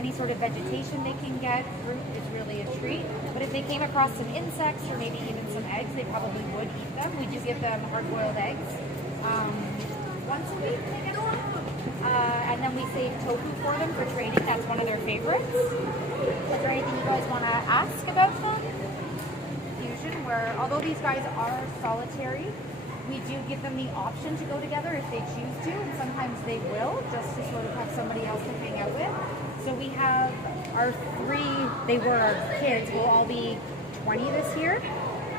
any sort of vegetation they can get. Fruit is really a treat. But if they came across some insects or maybe even some eggs, they probably would eat them. We do give them hard-boiled eggs once a week, I guess. And then we save tofu for them for training. That's one of their favorites. Is there anything you guys want to ask about them? Fusion, where although these guys are solitary, we do give them the option to go together if they choose to, and sometimes they will, just to sort of have somebody else to hang out with. So we have our they were our kids, will all be 20 this year.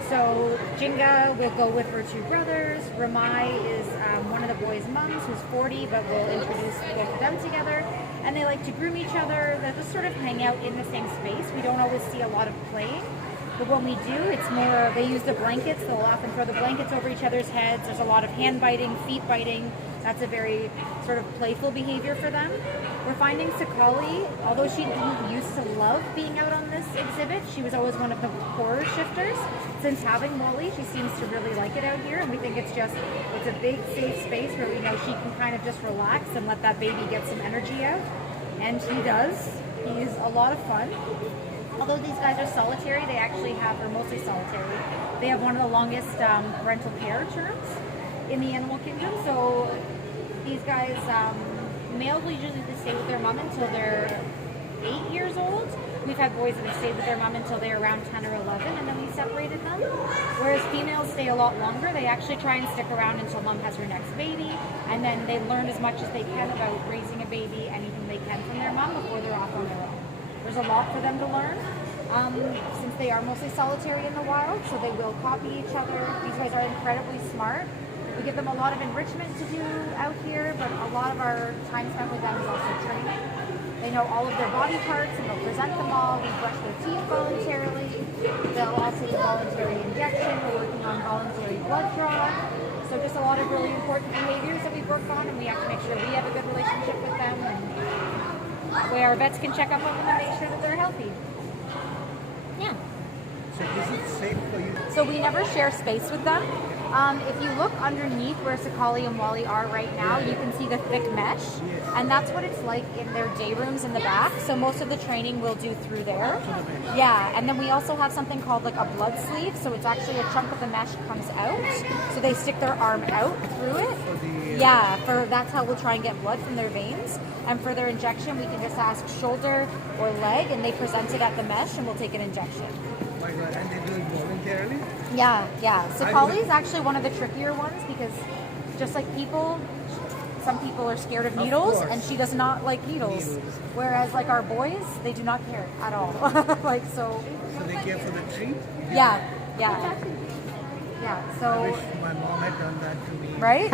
So Jinga will go with her two brothers. Ramai is one of the boys' mums who's 40, but we'll introduce both of them together. And they like to groom each other. They just sort of hang out in the same space. We don't always see a lot of playing. But when we do, it's more, they use the blankets. They'll often throw the blankets over each other's heads. There's a lot of hand biting, feet biting. That's a very sort of playful behavior for them. We're finding Sakali, although she didn't used to love being out on this exhibit, she was always one of the poorer shifters. Since having Molly, she seems to really like it out here, and we think it's a big, safe space where we know she can kind of just relax and let that baby get some energy out. And he does. He's a lot of fun. Although these guys are solitary, they actually or mostly solitary, they have one of the longest parental care terms in the animal kingdom. So these guys, males will usually stay with their mom until they're 8 years old. We've had boys that have stayed with their mom until they're around 10 or 11, and then we separated them. Whereas females stay a lot longer. They actually try and stick around until mom has her next baby, and then they learn as much as they can about raising a baby, anything they can from their mom before they're off on their own. There's a lot for them to learn, since they are mostly solitary in the wild, so they will copy each other. These guys are incredibly smart. We give them a lot of enrichment to do out here, but a lot of our time spent with them is also training. They know all of their body parts and they'll present them all. We brush their teeth voluntarily. They'll all take a voluntary injection. We're working on voluntary blood draw. So just a lot of really important behaviors that we work on, and we have to make sure we have a good relationship with them, and where our vets can check up on them and make sure that they're healthy. Yeah. So is it safe for you? So we never share space with them. If you look underneath where Sakali and Wally are right now, you can see the thick mesh, and that's what it's like in their day rooms in the back. So most of the training we'll do through there. Yeah, and then we also have something called like a blood sleeve. So it's actually a chunk of the mesh comes out, so they stick their arm out through it. Yeah, that's how we'll try and get blood from their veins. And for their injection, we can just ask shoulder or leg, and they present it at the mesh, and we'll take an injection. Oh my God, and they do it voluntarily? Yeah. Sakali is actually one of the trickier ones because just like people, some people are scared of needles, and she does not like needles. Whereas like our boys, they do not care at all. So they care for the treat? Yeah. So I wish my mom had done that to me. Right?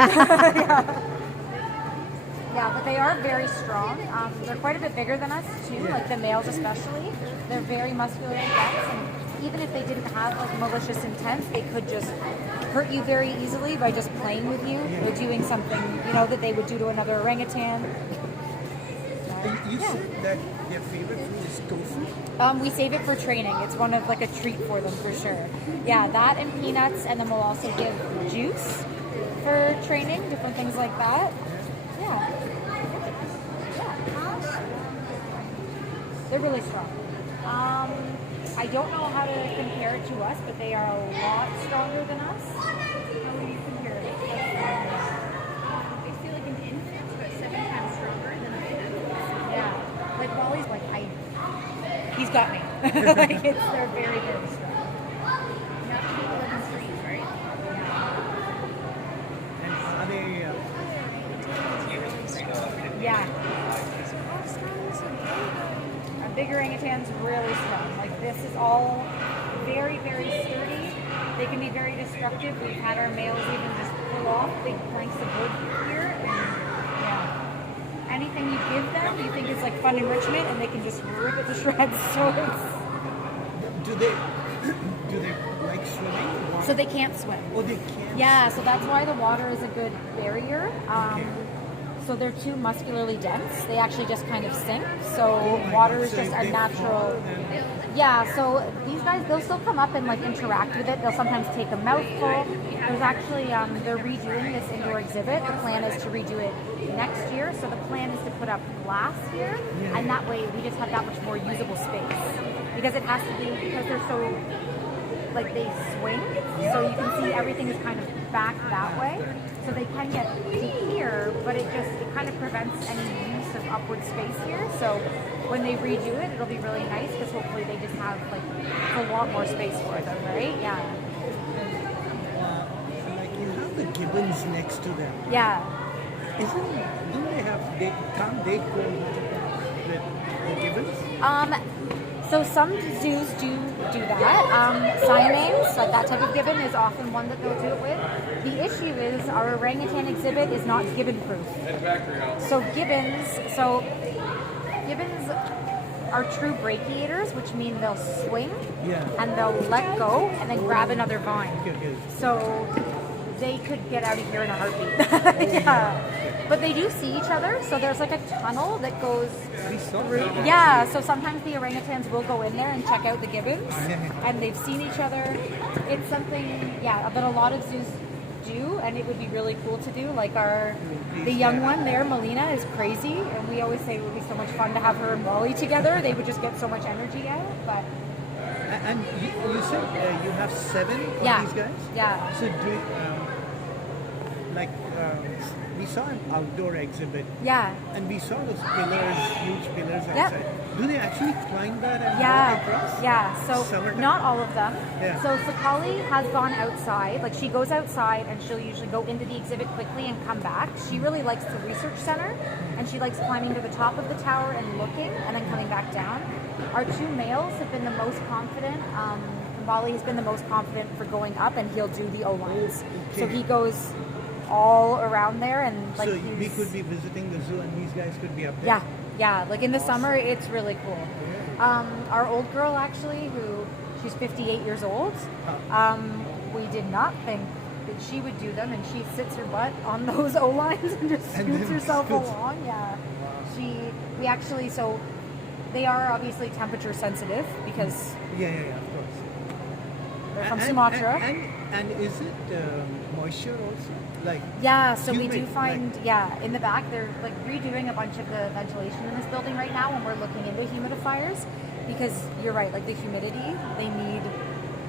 Yeah, but they are very strong. They're quite a bit bigger than us too, like the males especially. They're very muscular and dense, and even if they didn't have like malicious intent, they could just hurt you very easily by just playing with you or doing something, that they would do to another orangutan. You said that their favorite food is tofu? We save it for training. It's one of like a treat for them for sure. Yeah, that and peanuts, and then we'll also give juice for training, different things like that. Yeah. They're really strong. I don't know how to compare it to us, but they are a lot stronger than us. How would you compare it? They feel like an infant, but 7 times stronger than I am. Yeah. Like Wally's like, he's got me. They're very, very strong. Not people live in trees, right? And are they... Yeah. A big orangutan's really strong. Like this is all very, very sturdy. They can be very destructive. We've had our males even just pull off big planks of wood here, and anything you give them, you think it's like fun enrichment, and they can just rip it to shreds. So Do they like swimming? so they can't swim. Oh, they can't. Yeah, so that's why the water is a good barrier. So they're too muscularly dense. They actually just kind of sink. So water is just a natural. Yeah, so these guys, they'll still come up and like interact with it. They'll sometimes take a mouthful. There's actually, they're redoing this indoor exhibit. The plan is to redo it next year. So the plan is to put up glass here, and that way we just have that much more usable space. Because it has to be, because they're so, like they swing, so you can see everything is kind of back that way. So they can get to here, but it kind of prevents any use of upward space here. So when they redo it, it'll be really nice because hopefully they just have like a lot more space for them, right? Yeah. Like you have the gibbons next to them. Yeah. Do they have, can't they go with the gibbons? So some zoos do that. Siamese, like that type of gibbon, is often one that they'll do it with. The issue is our orangutan exhibit is not gibbon proof. So gibbons are true brachiators, which mean they'll swing and they'll let go and then grab another vine. So they could get out of here in a heartbeat. Yeah. But they do see each other, so there's like a tunnel that goes through. Yeah, so sometimes the orangutans will go in there and check out the gibbons, and they've seen each other. It's something, yeah, that a lot of zoos do, and it would be really cool to do. Like the young one there, Melina, is crazy, and we always say it would be so much fun to have her and Wally together. They would just get so much energy out. But and you said you have 7 of these guys? Yeah. So do we saw an outdoor exhibit. Yeah. And we saw those pillars, huge pillars outside. Do they actually climb that and walk across? Yeah. So Summertime? not all of them. Yeah. So Sakali has gone outside. Like she goes outside and she'll usually go into the exhibit quickly and come back. She really likes the research center and she likes climbing to the top of the tower and looking and then coming back down. Our 2 males have been the most confident. Wally has been the most confident for going up and he'll do the O-lines. Okay. So he goes all around there and like so we could be visiting the zoo and these guys could be up there? Yeah, like in the summer it's really cool. Our old girl actually, she's 58 years old, we did not think that she would do them, and she sits her butt on those O-lines and just scoots herself along. Yeah. We actually, so they are obviously temperature sensitive because Yeah, of course. they're from Sumatra. And is it moisture also? Like So we humid, do find, in the back, they're like redoing a bunch of the ventilation in this building right now, and we're looking into humidifiers because you're right, like the humidity, they need it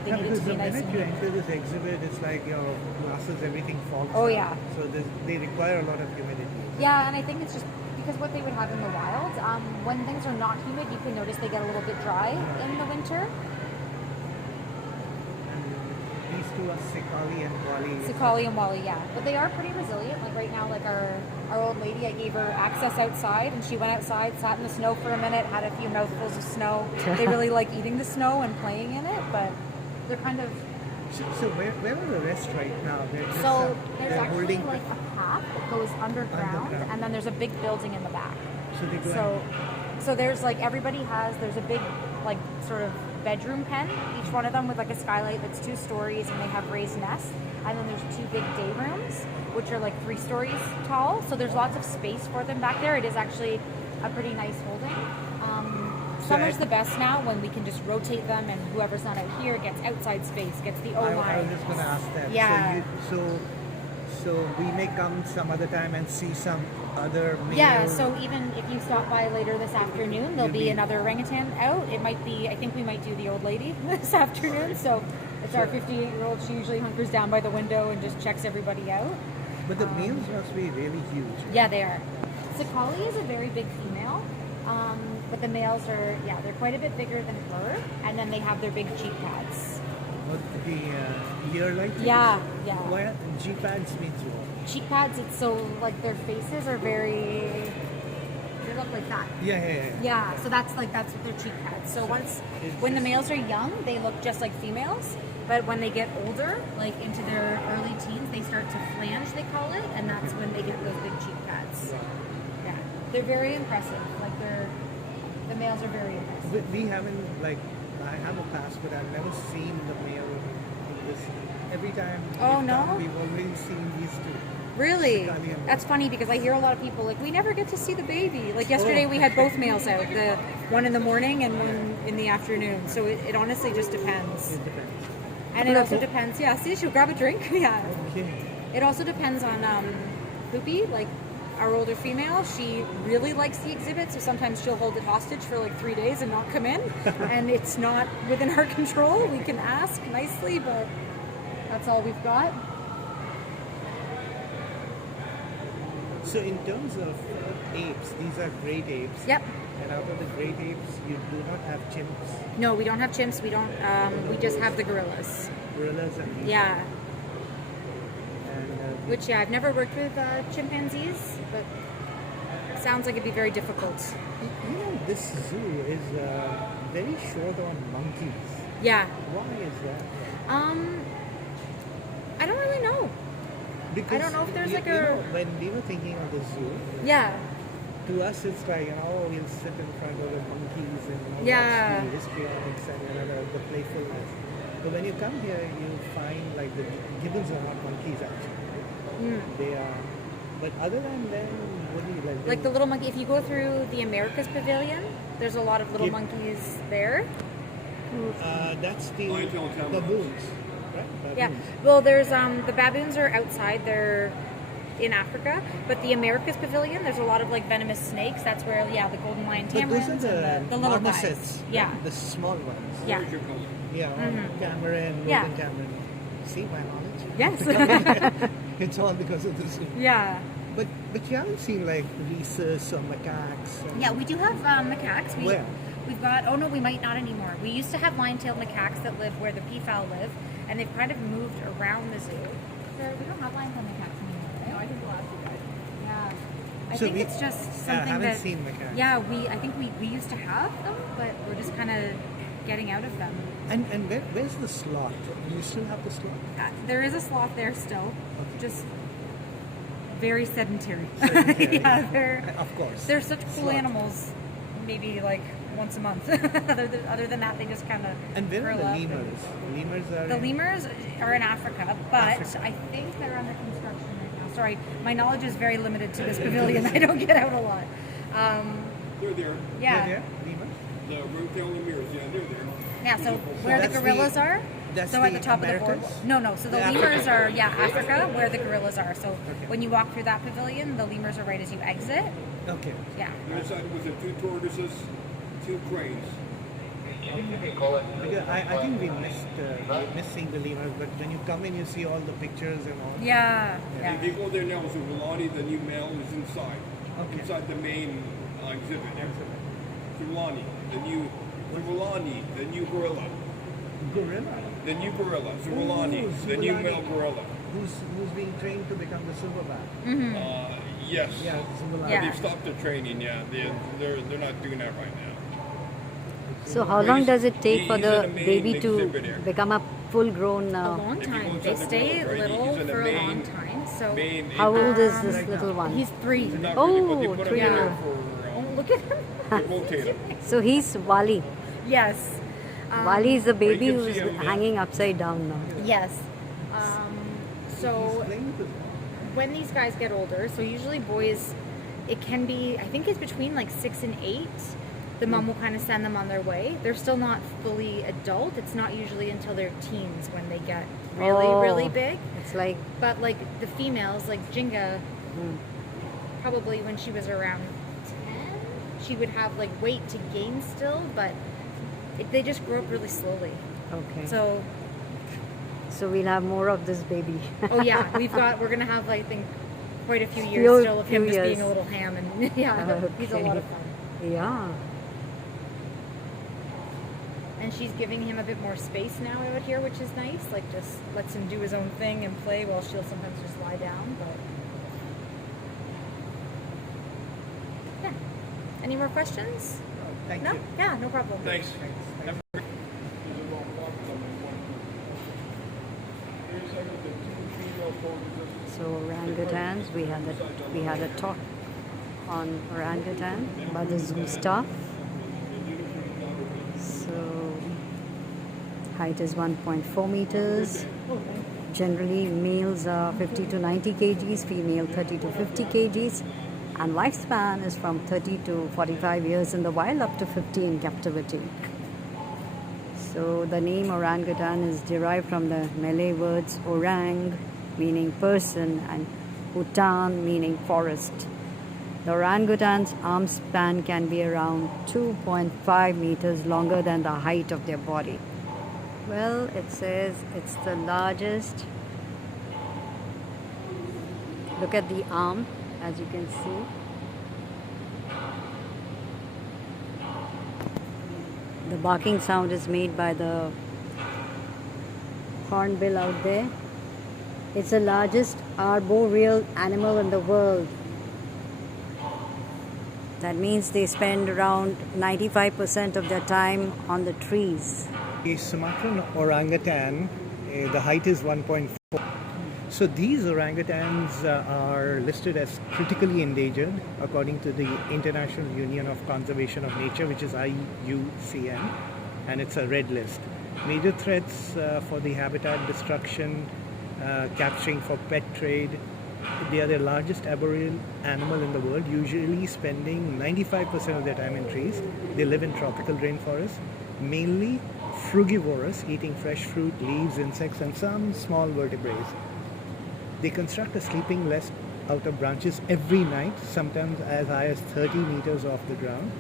because to be the nice minute and you humid. enter this exhibit, it's like your glasses, everything falls Oh, down. yeah. So they require a lot of humidity. Yeah, and I think it's just because what they would have in the wild, when things are not humid, you can notice they get a little bit dry in the winter. These 2 are Sakali and Wally. Sakali and Wally, yeah. But they are pretty resilient. Like right now, like our old lady, I gave her access outside and she went outside, sat in the snow for a minute, had a few mouthfuls of snow. They really like eating the snow and playing in it, but they're kind of... So where are the rest right now? They're just, So there's they're actually holding, like a path that goes underground, and then there's a big building in the back. so they go So there's like there's a big like sort of bedroom pen, each one of them with like a skylight that's 2 stories, and they have raised nests. And then there's 2 big day rooms, which are like 3 stories tall. So there's lots of space for them back there. It is actually a pretty nice holding. Summer's the best now when we can just rotate them, and whoever's not out here gets outside space, gets the O-line. I was just going to ask that. Yeah. So we may come some other time and see some other male. Yeah, so even if you stop by later this afternoon, there'll be another orangutan out. It might be, I think we might do the old lady this afternoon. So it's our 58-year-old. She usually hunkers down by the window and just checks everybody out. But the males must be really huge. Yeah, they are. Sakali is a very big female. But the males are, they're quite a bit bigger than her. And then they have their big cheek pads. What the ear-like? Yeah. What G-pads means what? Cheek pads, it's so, like, their faces are very, they look like that. Yeah. So that's what their cheek pads. So when the males are young, they look just like females. But when they get older, like into their early teens, they start to flange, they call it. And that's when they get those big cheek pads. Yeah. They're very impressive. Like, the males are very impressive. But we haven't, like, I have a pass, but I've never seen the male in this. Every time we've come, we've already seen these 2. Really? Italian. That's funny because I hear a lot of people like, we never get to see the baby. Like yesterday we had both males out, the one in the morning and one in the afternoon. So it honestly just depends. It depends. And it also depends, yeah, see, she'll grab a drink. Yeah. Okay. It also depends on Poopy, like our older female. She really likes the exhibit, so sometimes she'll hold it hostage for like 3 days and not come in. And it's not within our control. We can ask nicely, but that's all we've got. So in terms of apes, these are great apes. Yep. And out of the great apes, you do not have chimps, No, we don't have chimps. We don't. We just have the gorillas. gorillas, and these. Yeah. And Which, yeah, I've never worked with chimpanzees, but it sounds like it'd be very difficult. you know, this zoo is very short on monkeys. Yeah. Why is that? I don't really know. Because don't know if there's you, like you a- know, when we were thinking of the zoo, Yeah. to us it's like, you know, we'll sit in front of the monkeys and all Yeah. the histrionics and the playfulness. But when you come here, you find like the gibbons are not monkeys actually. They are. But other than them, what do you like? Like the little monkey, if you go through the Americas Pavilion, there's a lot of little Yep. monkeys there. That's the Lion-tailed camels. baboons, right? Yeah. Baboons. Well, there's the baboons are outside. They're in Africa, but the Americas Pavilion, there's a lot of like venomous snakes. That's where, yeah, the golden lion But those tamarins are and the little guys. marmosets, right? Yeah. The small ones. Yeah. Where's your color? Yeah, Cameron, Golden Yeah. Cameron. See my knowledge? Yes. It's all because of this. Yeah. But you haven't seen like rhesus or macaques. Or Yeah, we do have macaques. Where? We've got, oh no, we might not anymore. We used to have lion-tailed macaques that live where the peafowl live, and they've kind of moved around the zoo. So we don't have lion-tailed macaques anymore, right? No, I think the last you guys. Yeah. I So think we- it's just I something haven't that... seen macaques. Yeah, I think we used to have them, but we're just kind of getting out of them. And where's the sloth? Do you still have the sloth? There is a sloth there still, just very sedentary. Sedentary. Yeah, Of course. they're such cool Sloth. animals. Maybe like once a month. other than that, they just kind of And where are curl the up. lemurs? Lemurs are The in- lemurs are in Africa, but Africa. I think they're under construction right now. Sorry, my knowledge is very limited to this pavilion. I don't get out a lot. They're there. Yeah. They're there? Lemurs? The ring-tailed lemurs, yeah, they're there. Yeah, so where the that's gorillas the- are, that's so at the the top of the Americas? board. No, so the The lemurs Africa. are, Africa, where the gorillas are. So when you walk through that pavilion, the lemurs are right as you exit. Okay. Yeah. Inside was the 2 tortoises, 2 cranes. Because I think we missed seeing the lemurs, but when you come in, you see all the pictures and all. Yeah. If you go there now, so Rulani, the new male, is inside. Okay. Inside the main exhibit. Rulani, the new gorilla. Gorilla. The new gorilla, Zulani, Oh, the new Zulani. male gorilla. Who's being trained to become the silverback? Yes. Yeah, Zulani. Yeah. They've stopped the training, yeah. They're not doing that right now. So how long does it take for He's in the the main baby to exhibit area. become a full-grown? A long If you go time. inside They the stay gorillas, right, little he's in the for a long main- time. So Main How old is this right little now. one? he's 3. Not Oh, really, but they put him 3 there year. Oh, for look at him. to rotate him. So he's Wali. Yes. Wali is the baby you can who's see him, yeah. hanging upside down now. Yes. He's So playing with them. when these guys get older, so usually boys, it can be, I think it's between like 6 and 8. The mom will kind of send them on their way. They're still not fully adult. It's not usually until they're teens when they get really, Oh. really big. It's like But like the females, like Jinga, probably when she was around 10, she would have like weight to gain still, but they just grow up really slowly. okay. So, So we'll have more of this baby. oh yeah, we're gonna have, I think, quite a few years Few- still of him few just being years. a little ham, and yeah, he's a lot of fun. Yeah. And she's giving him a bit more space now out here, which is nice. Like, just lets him do his own thing and play while she'll sometimes just lie down. But yeah. Any more questions? Thank No? you. Yeah, no problem. Thanks. So orangutans, we had a talk on orangutan by the zoo staff. So height is 1.4 meters, Generally, males are 50 to 90 kgs, female 30 to 50 kgs, and lifespan is from 30 to 45 years in the wild, up to 50 in captivity. So the name orangutan is derived from the Malay words orang, meaning person, and hutan, meaning forest. The orangutan's arm span can be around 2.5 meters longer than the height of their body. Well, it says it's the largest. Look at the arm, as you can see. The barking sound is made by the hornbill out there. It's the largest arboreal animal in the world. That means they spend around 95% of their time on the trees. The Sumatran orangutan, the height is 1.4. So these orangutans are listed as critically endangered according to the International Union of Conservation of Nature, which is IUCN, and it's a red list. Major threats for the habitat destruction, capturing for pet trade. They are the largest arboreal animal in the world, usually spending 95% of their time in trees. They live in tropical rainforests, mainly frugivorous, eating fresh fruit, leaves, insects, and some small vertebrates. They construct a sleeping nest out of branches every night, sometimes as high as 30 meters off the ground.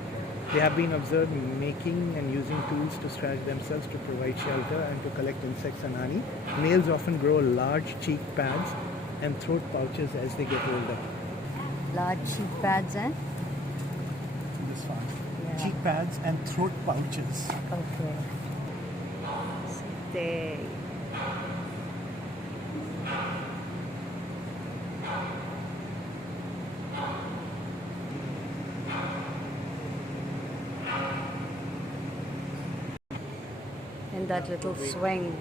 They have been observed making and using tools to scratch themselves to provide shelter and to collect insects and honey. Males often grow large cheek pads and throat pouches as they get older. Large cheek pads, eh? This one. Yeah. Cheek pads and throat pouches. Okay. So they. In that little swing.